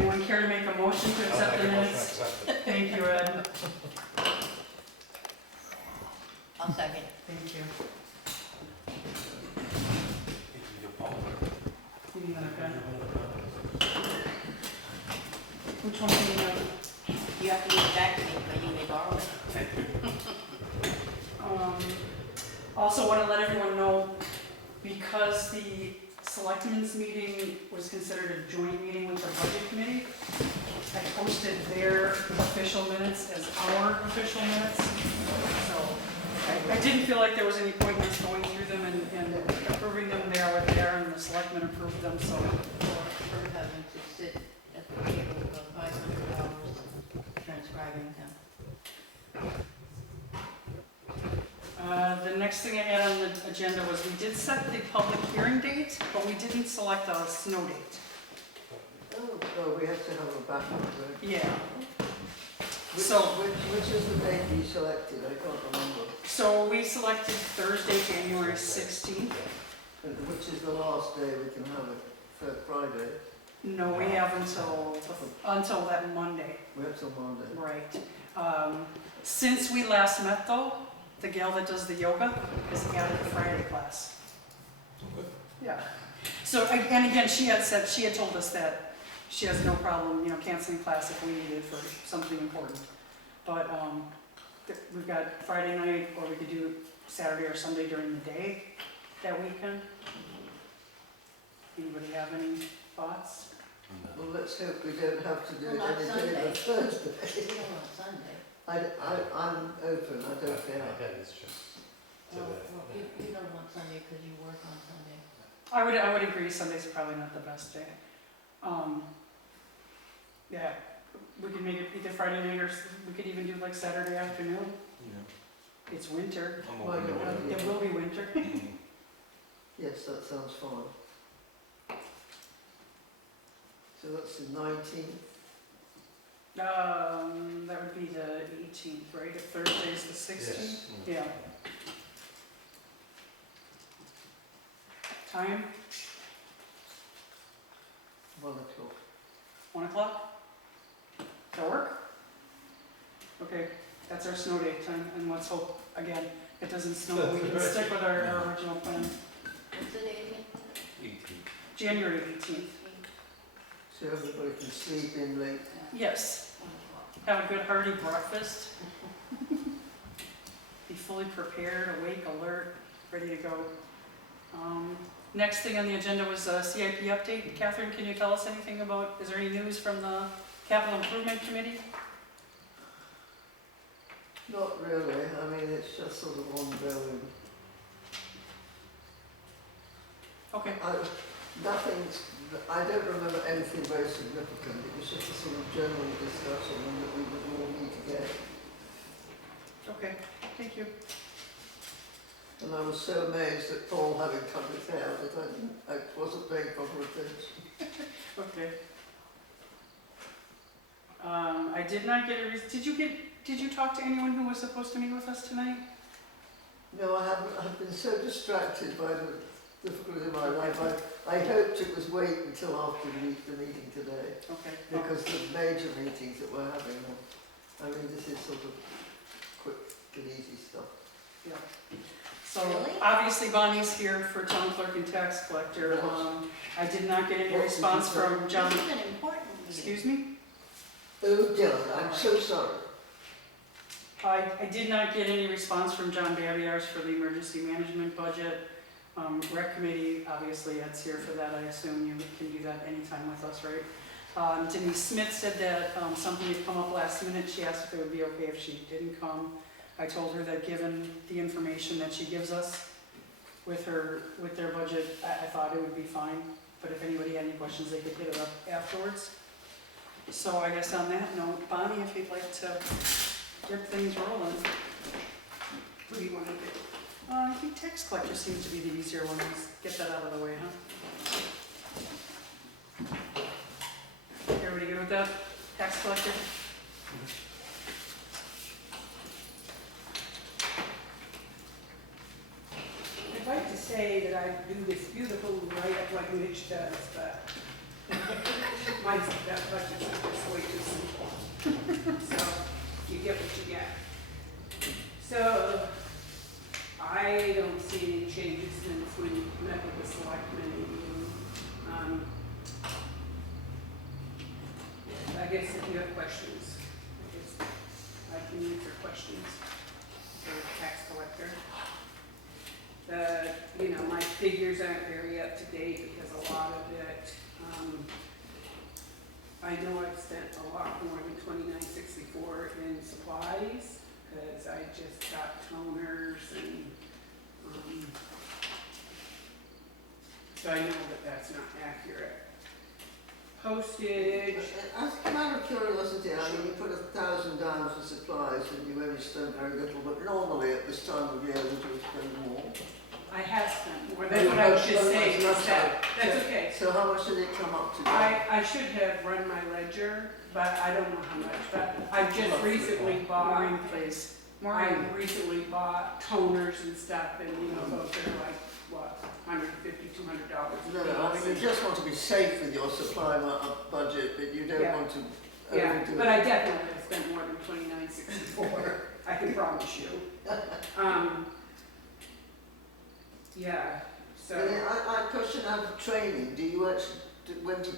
anyone care to make a motion to accept the minutes? Thank you, Ed. I'll second. Thank you. You need another pen? Which one do you know? You have to give it back to me, but you may borrow it. Also want to let everyone know, because the selectmen's meeting was considered a joint meeting with the budget committee, I posted their official minutes as our official minutes. So I didn't feel like there was any point in us going through them and approving them there what they are, and the selectmen approved them, so. For having to sit at the table for 500 hours transcribing them. The next thing I had on the agenda was we did set the public hearing date, but we didn't select a snow date. Oh, we have to have a backup, right? Yeah. Which, So- which is the date you selected? I can't remember. So we selected Thursday, January 16th. And which is the last day we can have it? For Friday? No, we have until that Monday. We have till Monday. Right. Since we last met though, the gal that does the yoga has added a Friday class. Yeah. So, and again, she had told us that she has no problem, canceling class if we need it for something important. But, we've got Friday night, or we could do Saturday or Sunday during the day that weekend. Anybody have any thoughts? Well, let's hope we don't have to do Well, it not any day Sunday. but Thursday. We don't want Sunday. I'm open, I don't care. It's just Well, you don't want Sunday because you work on Sunday. I would agree, Sunday's probably not the best day. Yeah, we could make it either Friday night, or we could even do like Saturday afternoon. It's winter. Why don't we? It will be winter. Yes, that sounds fine. So that's the 19th. That would be the 18th, right? If Thursday's the 16th? Yeah. Time, 1 o'clock. 1 o'clock? Does that work? Okay, that's our snow day time, and let's hope, again, it doesn't snow. We can stick with our original plan. What's the date again? January 18th. So everybody can sleep in late. Yes. 1 o'clock. Have a good hearty breakfast. Be fully prepared, awake, alert, ready to go. Next thing on the agenda was a CIP update. Catherine, can you tell us anything about, is there any news from the Capital Improvement Committee? Not really, I mean, it's just sort of ongoing. Okay, I don't remember anything very significant. It was just a sort of general discussion that we would all need to get. okay, thank you. And I was so amazed at Paul having cut his hair that I wasn't paying proper attention. Okay. I did not get a, did you talk to anyone who was supposed to meet with us tonight? No, I haven't. I've been so distracted by the difficulties in my life. I hoped it was wait until after the meeting today, Okay. because the major meetings that we're having, I mean, this is sort of quick and easy stuff. Yeah. So Really? obviously Bonnie's here for town clerk and tax collector. I did not get any What response did you say? from John. This is an important meeting. Excuse me? Oh dear, I'm so sorry. I did not get any response from John Babiars for the emergency management budget. Rec committee, obviously Ed's here for that. I assume you can do that anytime with us, right? Denise Smith said that something had come up last minute. She asked if it would be okay if she didn't come. I told her that given the information that she gives us with their budget, I thought it would be fine. But if anybody had any questions, they could hit it up afterwards. So I guess on that note, Bonnie, if you'd like to get things rolling. What do you want to do? I think tax collector seems to be the easier one. Let's get that out of the way, huh? Everybody good with that? Tax collector? I'd like to say that I do this beautiful write-up like Mitch does, but that budget's just way too simple. So, you get what you get. So, I don't see any changes since we met with the selectmen. I guess if you have questions, I guess I can answer questions for the tax collector. My figures aren't very up to date because a lot of it, I know I've spent a lot more than $29.64 in supplies, because I just got toners and, so I know that that's not accurate. Postage, As a matter of curiosity, I mean, you put 1,000 down for supplies and you only spent very little, but normally at this time of year, would you spend more? I have spent more, that's what I was just saying, is that, that's okay. So how much did it come up to? I should have run my ledger, but I don't know how much, but I've just recently bought, Maureen, please. I Maureen. recently bought toners and stuff, and those are like, what, $150, $200. No, I mean, you just want to be safe with your supply budget, but you don't Yeah. want to Yeah, overdo but it. I definitely have spent more than $29.64, I can promise you. Yeah, so, I question out of training, do you actually,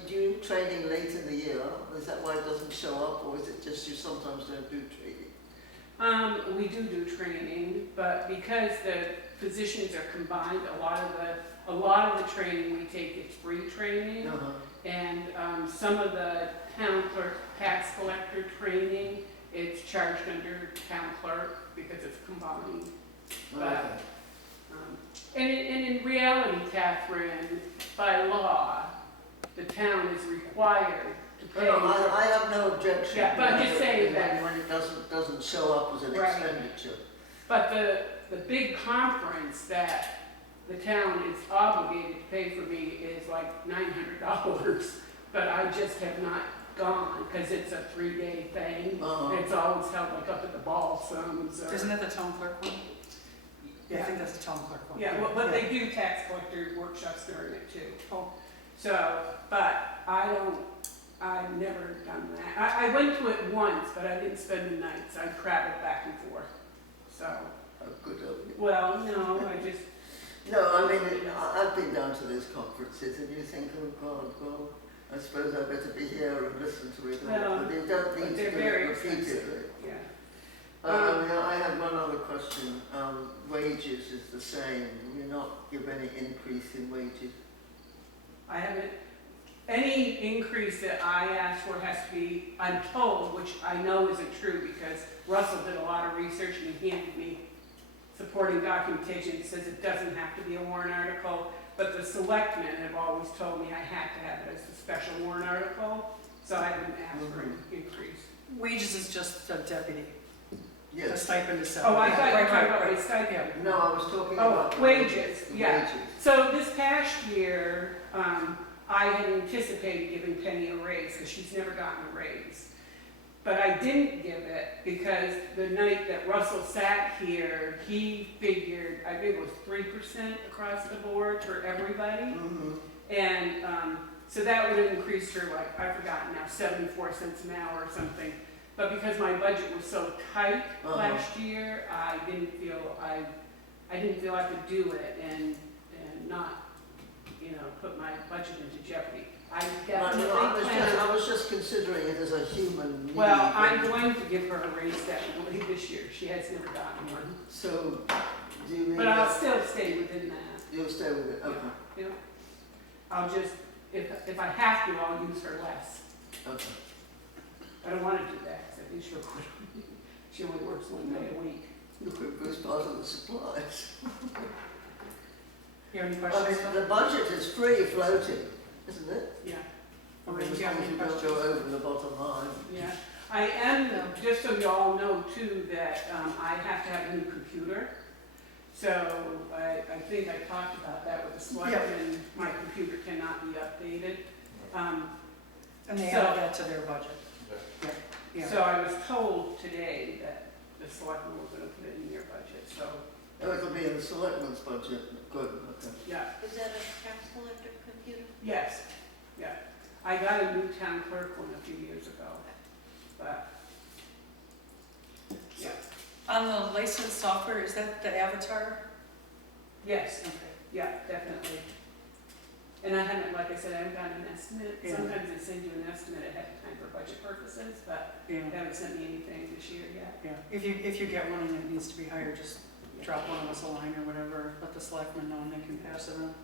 do you training late in the year? Is that why it doesn't show up, or is it just you sometimes don't do training? we do training, but because the positions are combined, a lot of the training we take is free training. Uh-huh. And some of the town clerk, tax collector training, it's charged under town clerk because it's combined. Okay. And in reality, Catherine, by law, the town is required to pay. No, I have no objection. Yeah, but I'm just saying when- that- When it doesn't show up as an Right. expenditure. But the big conference that the town is obligated to pay for me is like $900, but I just have not gone, because it's a 3-day thing. Uh-huh. It's always held like up at the Balsams or. Isn't that the town clerk one? Yeah, I Yeah. think that's the town clerk one. Yeah, well, but they do tax collector workshops during it too. Oh. So, but I've never done that. I went to it once, but I didn't spend the nights. I traveled back and forth. So, Oh, good of you. well, no, I just, No, I mean, I've been down to those conferences and you think, oh God, well, I suppose I better be here and listen to it all. Well, But you don't but need to they're do very it repeatedly. expensive. Yeah. I mean, I had one other question. Wages is the same. Do you not give any increase in wages? I haven't, any increase that I asked for has to be, I'm told, which I know isn't true because Russell did a lot of research and he handed me supporting documentation that says it doesn't have to be a warrant article, but the selectmen have always told me I had to have it as a special warrant article, so I didn't ask for an increase. Wages is just a deputy. The Yes. stipend is Oh, I separate. thought you were Right, talking right, about right. my stipend. No, I was talking Oh, about wages, yeah. Wages. So this past year, I had anticipated giving Penny a raise, because she's never gotten a raise. But I didn't give it because the night that Russell sat here, he figured, I think it was 3% across the board for everybody. Mm-hmm. And so that would have increased her, like, I've forgotten now, 74 cents an hour or something. But because my budget was so tight last year, I didn't feel I could do it and not, put my budget into jeopardy. I definitely plan. I was just considering it as a human need. Well, I'm going to give her a raise definitely this year. She has never gotten one. So, do you mean But I'll that still stay within that. you'll stay with it? Okay. Yeah. I'll just, if I have to, I'll use her less. Okay. I don't want to do that because I think she'll quit. She only works one day a week. It was part of the supplies. You have any I questions? mean, the budget is free floating, isn't it? Yeah. I mean, Do as you long have as any you don't questions? go over the bottom line. Yeah. I am, just so you all know too, that I have to have a new computer. So I think I talked about that with the selectmen. My computer cannot be updated. And they So- added that to their budget. Yeah. So I was told today that the selectmen were gonna put it in their budget, so, Oh, it'll be in the selectmen's budget. Good, okay. yeah, Is that a tax collector computer? yes, yeah. I got a new town clerk one a few years ago, but, yeah, On the licensed software, is that the Avatar? yes, Okay. yeah, definitely. And I haven't, like I said, I haven't gotten an estimate. Yeah. Sometimes they send you an estimate ahead of time for budget purposes, but Yeah, they haven't sent me anything this year yet. yeah. If you get one and it needs to be higher, just drop one of us a line or whatever, let the selectmen know and they can pass it on.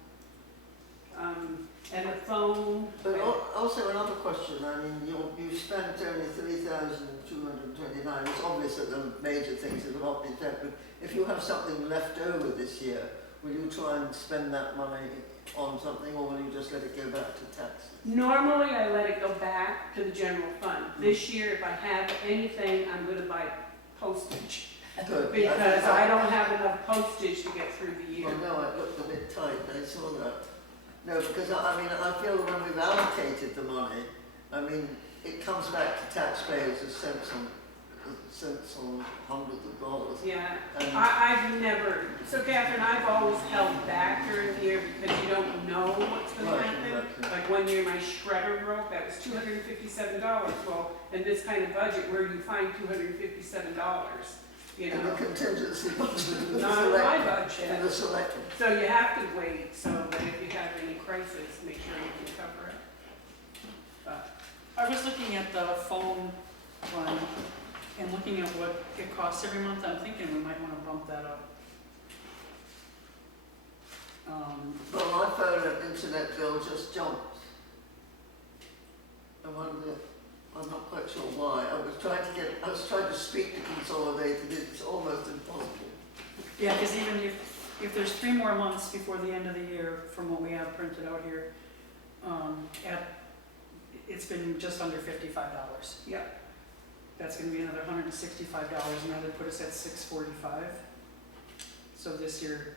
And the phone. But also another question, I mean, you spent only 3,229, it's obvious that the major things have not been spent, but if you have something left over this year, will you try and spend that money on something, or will you just let it go back to taxes? Normally, I let it go back to the general fund. This year, if I have anything, I'm gonna buy postage. Good. Because I don't have enough postage to get through the year. Well, no, it looked a bit tight, I saw that. No, because I mean, I feel when we've allocated the money, I mean, it comes back to taxpayers as cents on hundreds of dollars. Yeah, And I've never, so Catherine, I've always held back during the year because you don't know what's gonna Right, happen. exactly. Like one year my shredder broke, that was $257. Well, in this kind of budget, where do you find $257? You And the know, contingency budget for the not in my selectmen. budget. For the selectmen. So you have to wait so that if you have any crisis, make sure you can cover it. But, I was looking at the phone one and looking at what it costs every month, I'm thinking we might wanna bump that up. Well, my phone and internet bill just jumped. I wonder, I'm not quite sure why. I was trying to speak to Consolidated, it's almost impossible. Yeah, because even if there's 3 more months before the end of the year from what we have printed out here, it's been just under $55. yeah, That's gonna be another $165, and that would put us at $645. So this year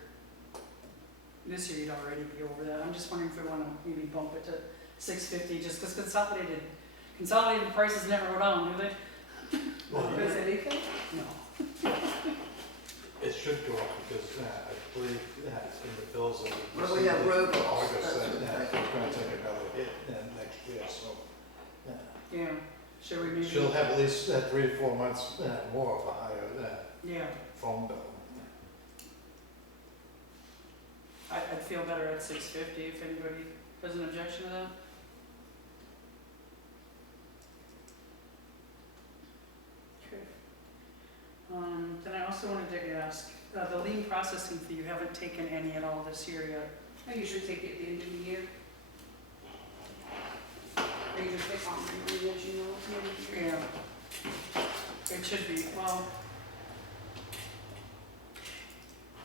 you'd already be over that. I'm just wondering if we wanna maybe bump it to $650, just because consolidated prices never go down, do they? does anything? No. It should go up because I believe that it's in the bills of. Well, we have robots, August, that's that what it's they- going to take another hit next year, so. Yeah, should we maybe? She'll have at least 3 to 4 months more of a higher Yeah, phone bill. I'd feel better at $650 if anybody has an objection to that. Okay. Then I also wanted to ask, the lien processing fee, you haven't taken any at all this year yet. I usually take it at the end of the year. I usually take on my money, as you know, at the end of the year. Yeah. It should be, well,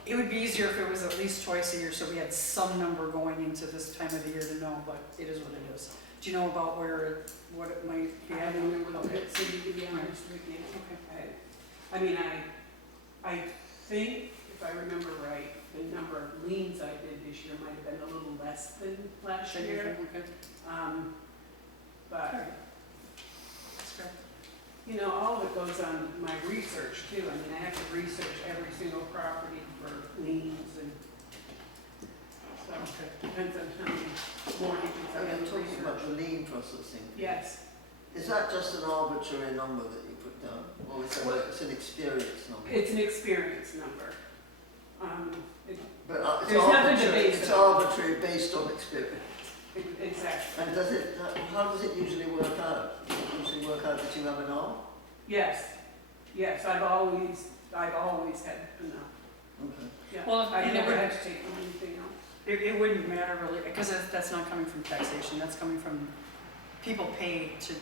it would be easier if it was at least twice a year, so we had some number going into this time of the year to know, but it is what it is. Do you know about what it might be? I don't remember the bit, so to be honest with you. Okay. I mean, I think, if I remember right, the number of liens I did this year might have been a little less than last year. Okay. But, That's fair. you know, all of it goes on my research too. I mean, I have to research every single property for liens and so Okay. depends on how many mortgages I I'm have to talking research. about the lien processing. Yes, Is that just an arbitrary number that you put down, or is that it's an experience number? it's an experience number. But it's There's nothing to arbitrary, base it's it on. arbitrary based on experience. Exactly. And how does it usually work out? Does it usually work out that you have an arm? Yes, yes, I've always had enough. Okay. Yeah. Well, I've and it never would- had to take on anything else. It wouldn't matter really, because that's not coming from taxation, that's coming from people paid to,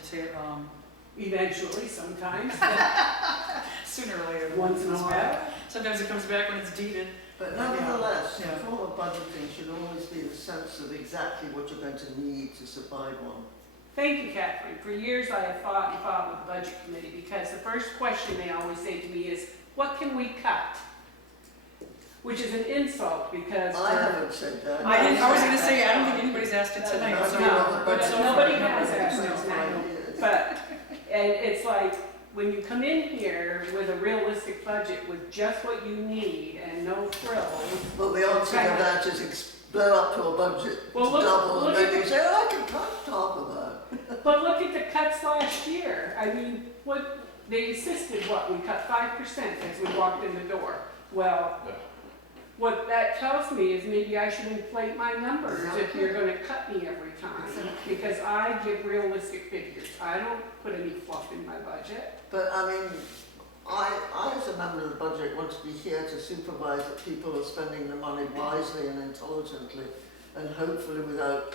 Eventually, sometimes, sooner or later. once in a comes while. back. Sometimes it comes back when it's deeded. But nevertheless, Yeah. the form of budgeting should always be the sense of exactly what you're going to need to survive on. Thank you, Catherine. For years, I have fought and fought with the budget committee because the first question they always say to me is, what can we cut? Which is an insult because. I haven't said that. I was gonna say, I don't think anybody's asked it No, tonight, no, so. no, but so- nobody has asked for us now. ideas. But, and it's like, when you come in here with a realistic budget with just what you need and no frills. Well, the answer to that is blow up your budget Well, to look- double, look and at then you the- say, oh, I can cut half of that. But look at the cuts last year. I mean, what, they insisted, what, we cut 5% as we walked in the door. Well, Yeah. what that tells me is maybe I should inflate my numbers if you're gonna cut me every time. Because I give realistic figures. I don't put any fluff in my budget. But I mean, I as a member of the budget want to be here to supervise that people are spending the money wisely and intelligently and hopefully without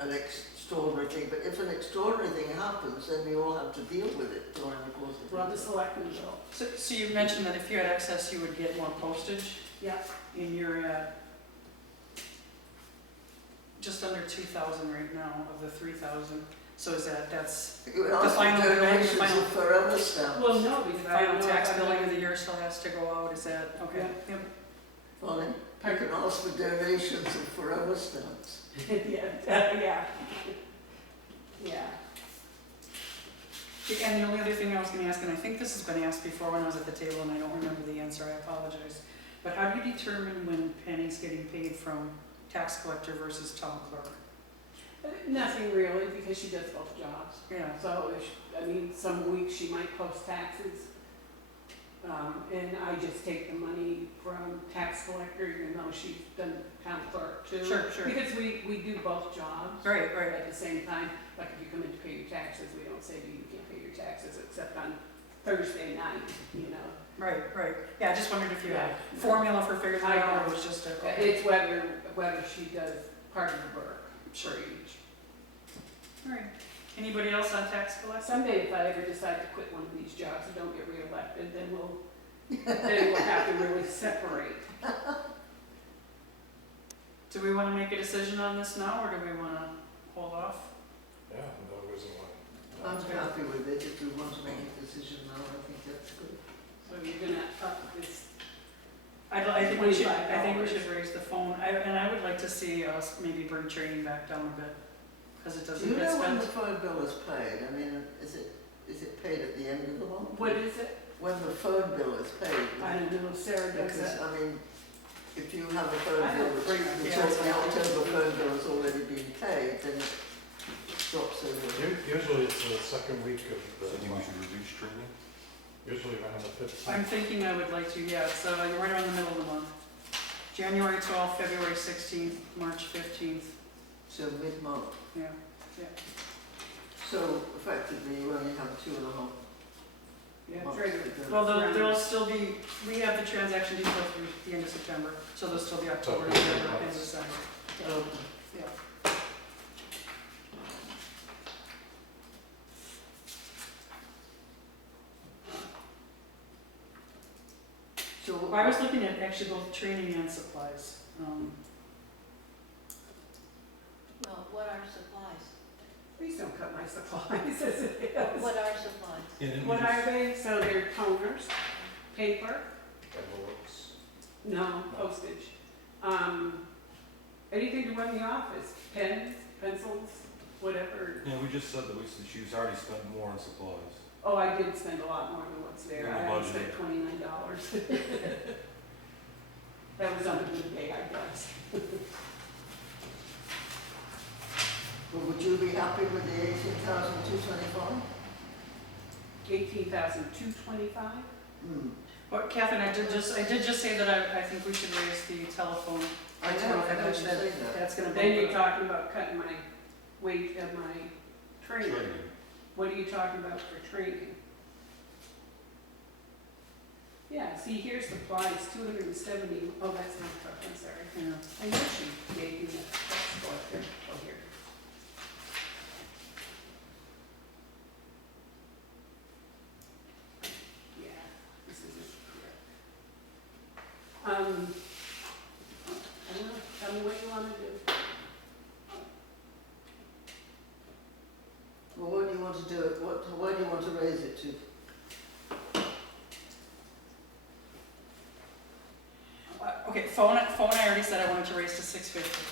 an extraordinary thing. But if an extraordinary thing happens, then we all have to deal with it during the course of the Well, year. the selectmen will. So you mentioned that if you had excess, you would get more postage Yeah. in your, just under 2,000 right now of the 3,000. So is that's You the ask final for bill, the donations final- of forever stamps. Well, no, the because I don't final know tax if I'm billing of gonna- the year still has to go out, is that, okay? Yep. Funny. You can ask for donations of forever stamps. Yeah, yeah. And the only other thing I was gonna ask, and I think this has been asked before when I was at the table and I don't remember the answer, I apologize. But how do you determine when Penny's getting paid from tax collector versus town clerk? Nothing really, because she does both jobs. Yeah, So, I mean, some weeks she might post taxes, and I just take the money from tax collector, even though she's done town clerk too. sure, sure. Because we do both jobs. Right, But right. at the same time, like if you come in to pay your taxes, we don't say to you, you can't pay your taxes except on Thursday night, you know. Right, right. Yeah, I just wondered if you had Yeah. a formula for figuring I that out, or don't. it was just a, okay. It's whether she does part of the work for each. All right. Anybody else on tax collector? Someday if I ever decide to quit one of these jobs and don't get reelected, then we'll have to really separate. Do we wanna make a decision on this now, or do we wanna hold off? Yeah, no reason why. I'm happy with it. If we want to make a decision now, I think that's good. So you're gonna up this, I think we should $25. raise the phone, and I would like to see us maybe bring training back down a bit, because it Do doesn't you get know when spent. the phone bill is paid? I mean, is it paid at the end of the month? what is it? When the phone bill is paid? I don't know, Sarah does Because, that. I mean, if you have a phone I bill, don't bring up which the the answer. October phone bill has already been paid, then it drops over. Usually it's the second week of So the I think we month, should reduce training? usually around the 15th. I'm thinking I would like to, yeah, so you're right around the middle of the month. January 12th, February 16th, March 15th, So mid-month. yeah. So effectively, you only have 2.5 Yeah, months trade to it. go. Well, there'll still be, we have the transaction detail through the end of September, so there'll still be October, So, November, and December. Yeah. Okay. Yeah. So I was looking at actually both training and supplies. Well, what are supplies? Please don't cut my supplies as it is. What are supplies? Yeah, then we What just- are they? So they're toners, paper, Envelopes. no, postage. Anything to run the office, pens, pencils, whatever. Yeah, we just said that she's already spent more on supplies. Oh, I did spend a lot more than what's there. Yeah, I the only budget. spent $29. That was on a good day, I guess. well, would you be happy with the 18,225? 18,225? But Catherine, I did just say that I think we should raise the telephone. I know you mentioned say that. That's gonna be. Then you're talking about cutting my wage of my training. Training. What are you talking about for training? Yeah, see, here's supplies, 270, oh, that's not truck, I'm sorry. Yeah. I know she gave me a tax collector, oh, here. Yeah, this isn't correct. I don't know, tell me what you wanna do. Well, what do you want to do? Where do you want to raise it to? Okay, phone I already said I wanted to raise to 650.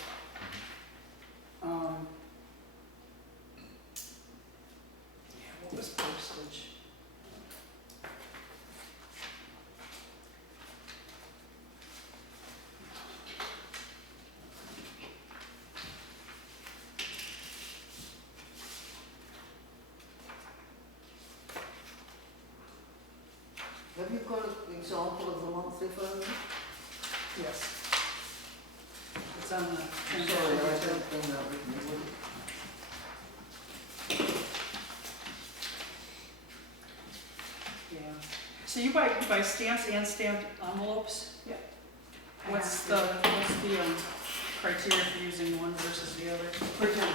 Yeah, what was postage? Have you got an example of the monthly phone? Yes. It's on the. I'm sorry, I don't bring that with me, would you? Yeah. So you buy stamps and stamped envelopes? Yeah. What's the criteria for using one versus the other? For example,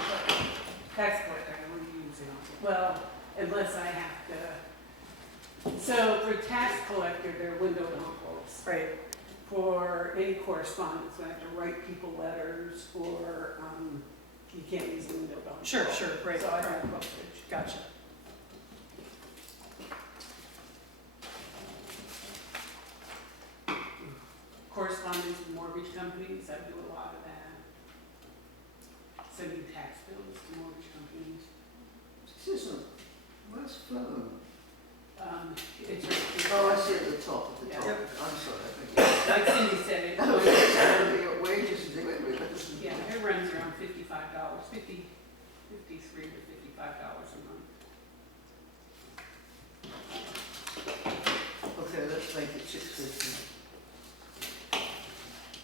tax collector, I wouldn't use it. Well, unless I have to. So for tax collector, they're window envelopes. Right. For any correspondence, when I have to write people letters or, you can't use a window envelope. Sure, right. So I don't have postage. Gotcha. Correspondence with mortgage companies, I do a lot of that. Sending tax bills to mortgage companies. Susan, where's phone? It's just. Oh, I see at the top, at the Yeah. top. Yep. I'm sorry, I think it's... Like Cindy said, it, Oh, it's your wages to do it with, that doesn't... yeah, it runs around $55, $53 to $55 a month. Okay, let's make it 650.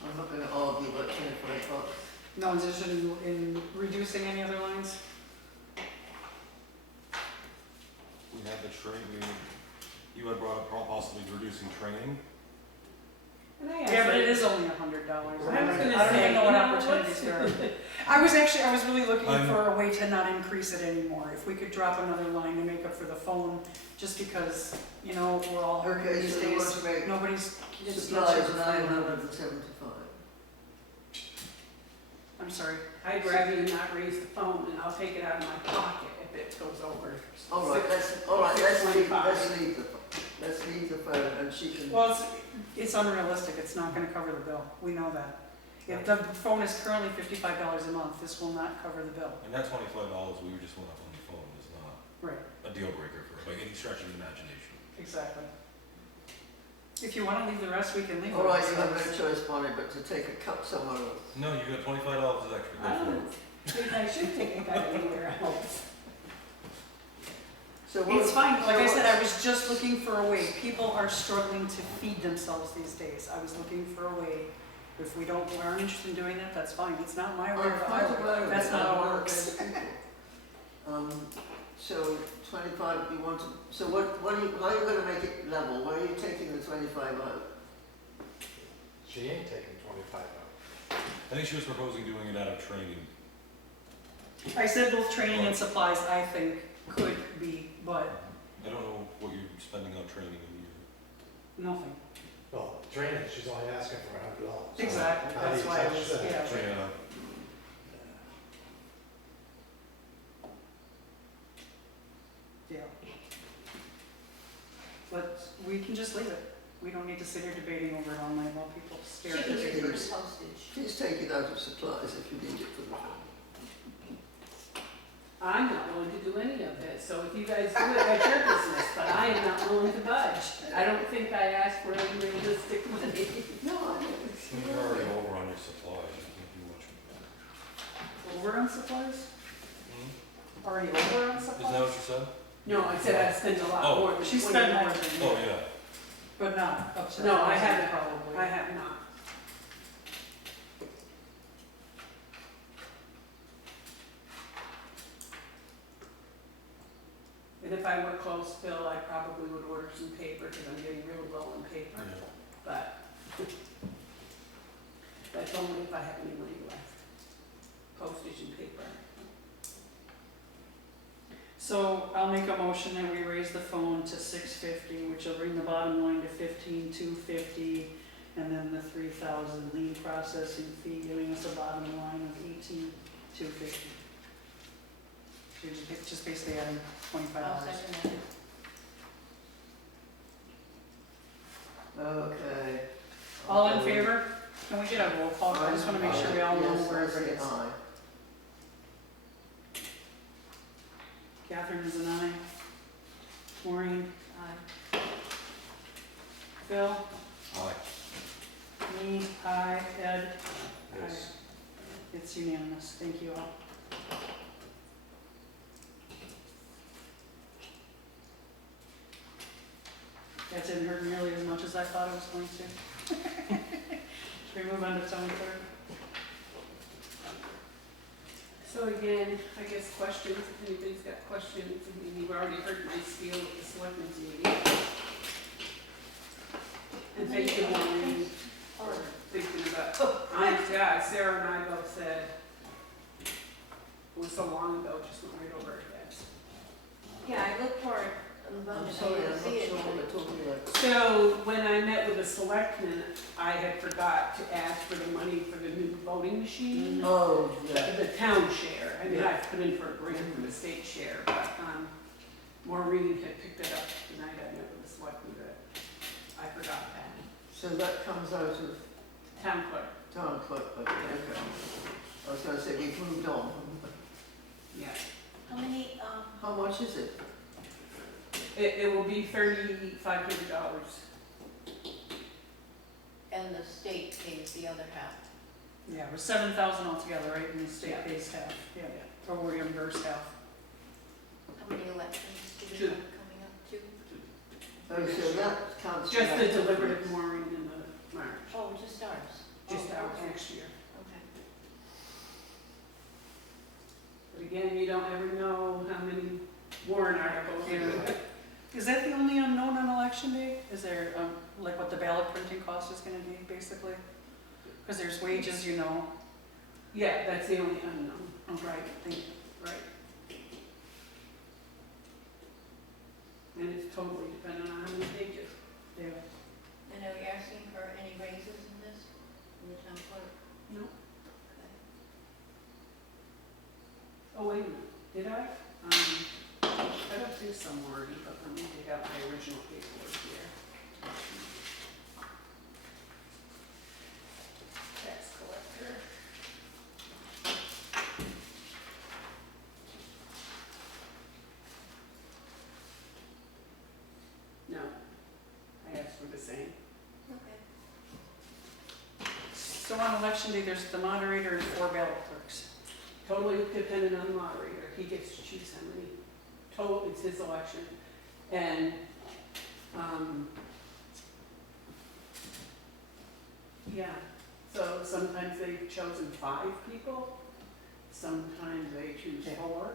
I'm not going to argue about 25 bucks. No interest in reducing any other lines? We had the training, you had brought up possibly reducing training. And I Yeah, but it actually- is only $100. I was I gonna don't say, even know what you know, opportunities there are. I was really looking for a way to not increase it anymore. If we could drop another line to make up for the phone, just because, you know, we're all hurting Okay, these so you want days. to make Nobody's, it's supplies not cheap. 975. I'm sorry. I'd rather you not raise the phone and I'll take it out of my pocket if it goes over. All right, let's leave the phone and she can... Well, it's unrealistic. It's not gonna cover the bill. We know that. If the phone is currently $55 a month, this will not cover the bill. And that $25 we just went up on the phone is not Right, a deal breaker for, like, any stretch of the imagination. exactly. If you wanna leave the rest, we can leave the All right, rest. you have no choice, Bonnie, but to take a cut somewhere else. No, you got $25 extra, I go for don't it. think I should take it out anywhere else. So what- It's fine, like I so said, I was just looking for a way. People are struggling to feed themselves these days. I was looking for a way. If we aren't interested in doing that, that's fine. It's not my way I'm or the quite aware highway. of That's it, not I'm how it aware of works. those people. So 25, you want to, so what are you, how are you going to make it level? Where are you taking the 25 out? She ain't taking 25 out. I think she was proposing doing it out of training. I said both training and supplies, I think, could be, but I don't know what you're spending on training in a year. nothing. Well, training, she's only asking for $100. Exactly, How do that's you why I touch was, that? yeah. Yeah. Yeah. But we can just leave it. We don't need to sit here debating over it all night while people She stare at can the use it papers. for postage. Please take it out of supplies if you need it for the phone. I'm not willing to do any of it, so if you guys do it, that's your business, but I am not willing to budge. I don't think I asked for any realistic money. No, I don't. You're already over on your supplies, you can't do much with that. Over on supplies? Hmm? Already over on Isn't that supplies? what you said? No, I said I spent a lot Oh. more than She spent more $29. than Oh, you, yeah. but not up to. No, I 1,000 haven't. Probably. I have not. And if I were close, Bill, I probably would order some paper, because I'm getting real low on paper, Yeah. but that's only if I have any money left. Postage and paper. So I'll make a motion that we raise the phone to $650, which will bring the bottom line to $15,250, and then the $3,000 lien processing fee, giving us a bottom line of $18,250. So you're just basically adding $25. I'll second that. Okay. All in favor? Can we get a roll call? I just wanna make sure we all know Yes, where I say everybody is. aye. Catherine is an aye. Maureen? Aye. Phil? Aye. Me? Aye. Ed? Yes. It's unanimous. Thank you all. That didn't hurt nearly as much as I thought it was going to. Should we move on to town clerk? So again, I guess questions, if anybody's got questions, I mean, you've already heard my spiel at the selectmen's meeting. And thank you, Maureen, for thinking about, yeah, Sarah and I both said, it was so long ago, just went right over our heads. Yeah, I looked for it on the I'm budget, I sorry, I'm didn't not see it. sure what we're talking about. So when I met with the selectmen, I had forgot to ask for the money for the new voting machine. Oh, yeah. The town share, I mean, I put in for a grant from the state share, but, Maureen had picked it up the night I met with the selectmen, but I forgot that. So that comes out of Town clerk, town clerk budget, okay. I was gonna say, we've moved on. yeah. How many, How much is it? It will be $3,500. and the state pays the other half? Yeah, it was 7,000 altogether, right, and the state Yeah. pays half, yeah, or we reimburse half. How many elections do we Two. have coming up? Two? Oh, so that counts. Just the deliberative Maureen in the March, Oh, just ours? just Oh, ours okay. next year. Okay. But again, you don't ever know how many warrant articles are. Yeah. Is that the only unknown on election day? Is there, like what the ballot printing cost is gonna be, basically? Because there's wages, you know. Yeah, that's the only unknown. Oh, right, thank you. Right. And it's totally dependent on how many pages. Yeah. And are we asking for any raises in this, in the town clerk? No. Okay. Oh, wait a minute, did I? I don't think so, Marty, but let me dig out my original paperwork here. Tax collector. No, I asked for the same. Okay. So on election day, there's the moderator and 4 ballot clerks. Totally dependent on the moderator, he gets to choose how many, total, it's his election. And, yeah, so sometimes they've chosen 5 people, sometimes they choose 4.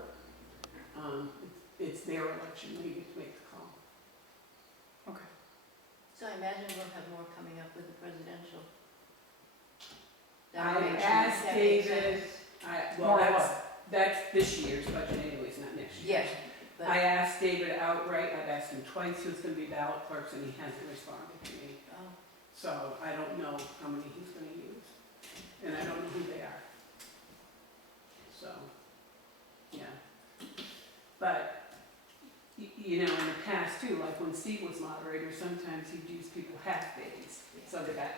It's their election, they get to make the call. Okay. So I imagine we'll have more coming up with the presidential. I That asked makes David, sense. well, More that's this year's budget anyways, not next year's. Yes, but, I asked David outright, I've asked him twice who's gonna be ballot clerks, and he hasn't responded to me. oh, So I don't know how many he's gonna use, and I don't know who they are. So, yeah. But, you know, in the past too, like when Steve was moderator, sometimes he'd use people half days, so they got,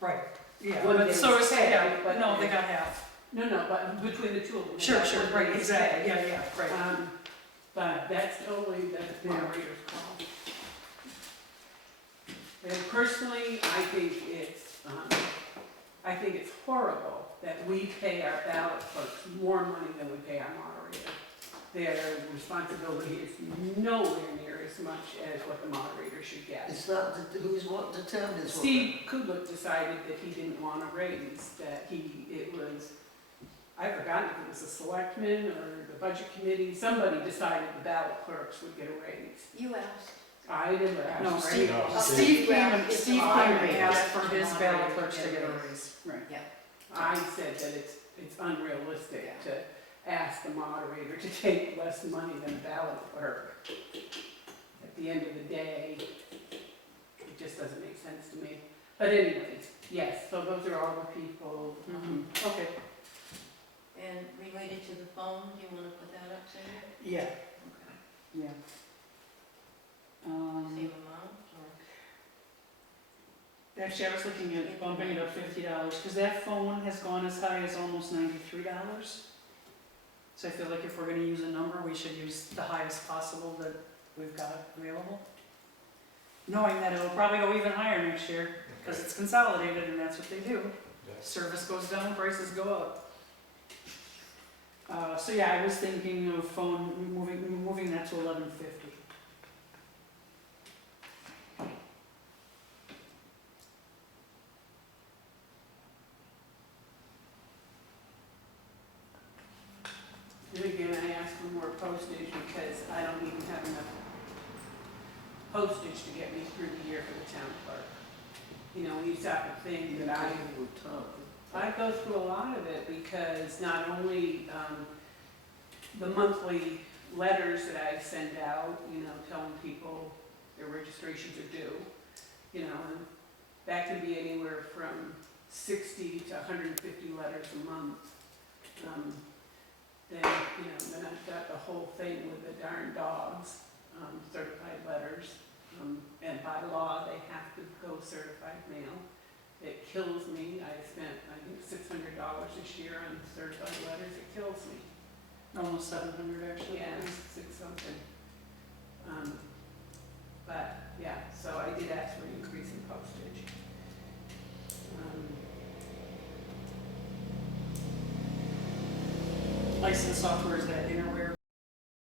Right. Yeah, One but day so is is, paid, yeah, but- no, they got half. no, but between the two of them. they Sure, got sure, one right, day's exactly, pay. yeah, right. But that's totally the moderator's call. And personally, I think it's horrible that we pay our ballot clerks more money than we pay our moderator. Their responsibility is nowhere near as much as what the moderator should get. Is that, who's what determined this one? Steve Kudlick decided that he didn't want to raise, that it was, I've forgotten if it was the selectmen or the budget committee, somebody decided the ballot clerks would get a raise. you asked. I never asked. No, right? Steve, No, Steve came and, It's Steve the came and moderator. asked That's for the his ballot moderator clerks to to get get a a raise. Right. Yeah. I said that it's unrealistic to ask the moderator to take less money than a ballot clerk. At the end of the day, it just doesn't make sense to me. But anyways, yes, so those are all the people. Okay. And related to the phone, do you wanna put that up, Sarah? Yeah, Okay. yeah. Same amount, or? Actually, I was looking at bumping it up $50, because that phone has gone as high as almost $93. So I feel like if we're gonna use a number, we should use the highest possible that we've got available. Knowing that it'll probably go even higher next year, because it's consolidated and that's what they do. Service goes down, prices go up. So yeah, I was thinking of phone, moving that to $11.50. postage because I don't even have enough postage to get me through the year for the town clerk. You know, when you stop and think that I go through a lot of it because not only the monthly letters that I send out, you know, telling people their registrations are due, you know, and that can be anywhere from 60 to 150 letters a month. Then, you know, then I've got the whole thing with the darn dogs, certified letters. And by law, they have to go certified mail. It kills me. I spent, I think, $600 this year on certified letters. It kills me. Almost 700 actually. Yeah, 6 something. But, yeah, so I did ask for an increase in postage. License software, is that internet